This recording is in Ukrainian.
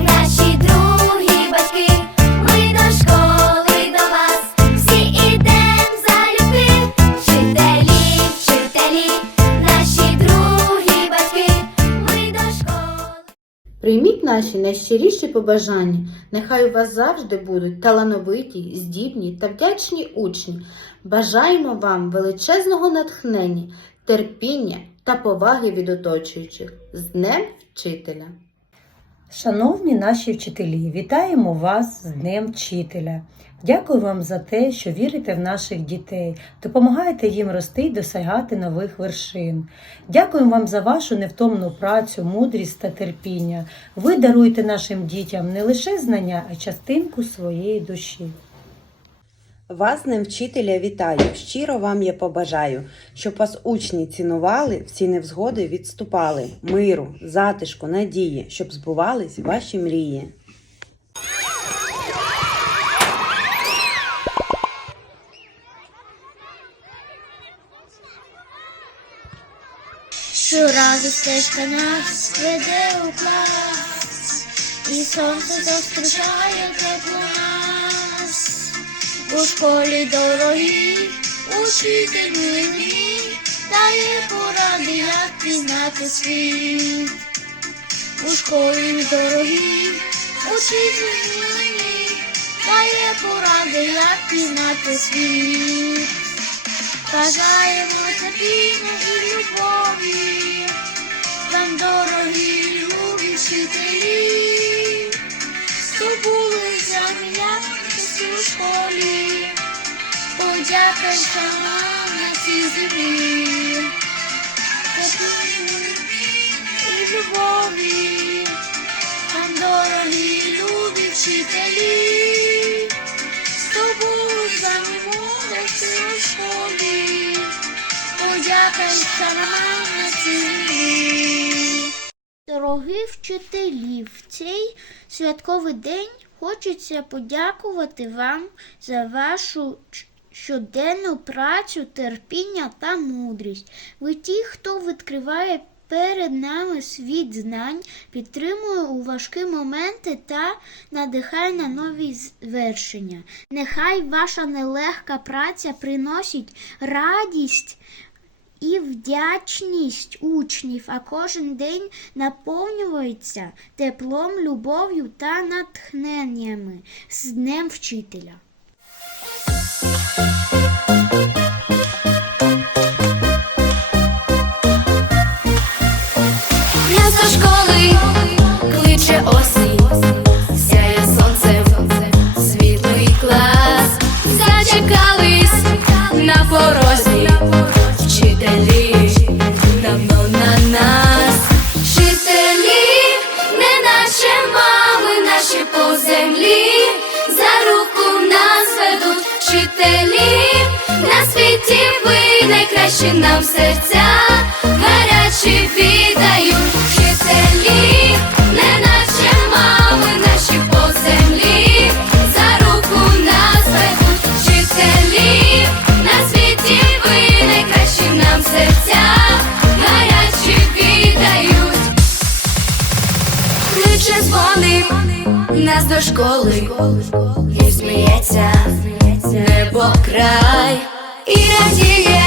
Наші другі батьки, ми до школи до вас всі ідем залюбки. Вчителі, вчителі, наші другі батьки, ми до школи. Прийміть наші найщиріші побажання. Нехай у вас завжди будуть талановиті, здібні та вдячні учні. Бажаємо вам величезного натхнення, терпіння та поваги від оточуючих. З Днем Вчителя! Шановні наші вчителі, вітаємо вас з Днем Вчителя. Дякую вам за те, що вірите в наших дітей, допомагаєте їм рости й досягати нових вершин. Дякуємо вам за вашу невтомну працю, мудрість та терпіння. Ви даруєте нашим дітям не лише знання, а й частинку своєї душі. Вас, ним вчителя, вітаю. Щиро вам я побажаю, щоб вас учні цінували, всі невзгоди відступали, миру, затишку, надії, щоб збувались ваші мрії. Щоразу стежка нас веде у клас, і сонце зустрічає тепло. У школі дорогі, учитель милий, дає поради, як пізнати світ. У школі дорогі, учитель милий, дає поради, як пізнати світ. Бажаємо терпіння і любові, вам дорогі любі вчителі, м'якості у школі, подяка шана на цій землі, терпіння і любові, вам дорогі любі вчителі, здобули самі молодці у школі, подяка шана на цій землі. Дорогі вчителі, в цей святковий день хочеться подякувати вам за вашу щоденну працю, терпіння та мудрість. Ви ті, хто відкриває перед нами світ знань, підтримує у важкі моменти та надихає на нові звершення. Нехай ваша нелегка праця приносить радість і вдячність учнів, а кожен день наповнюється теплом, любов'ю та натхненнями з Днем Вчителя. Ви найкращі нам серця, гарячі віддають. Вчителі, не наче мами наші по землі, за руку нас ведуть. Вчителі, на світі ви найкращі нам серця, гарячі віддають. Кличе дзвоник нас до школи, і сміється небо край, і радіє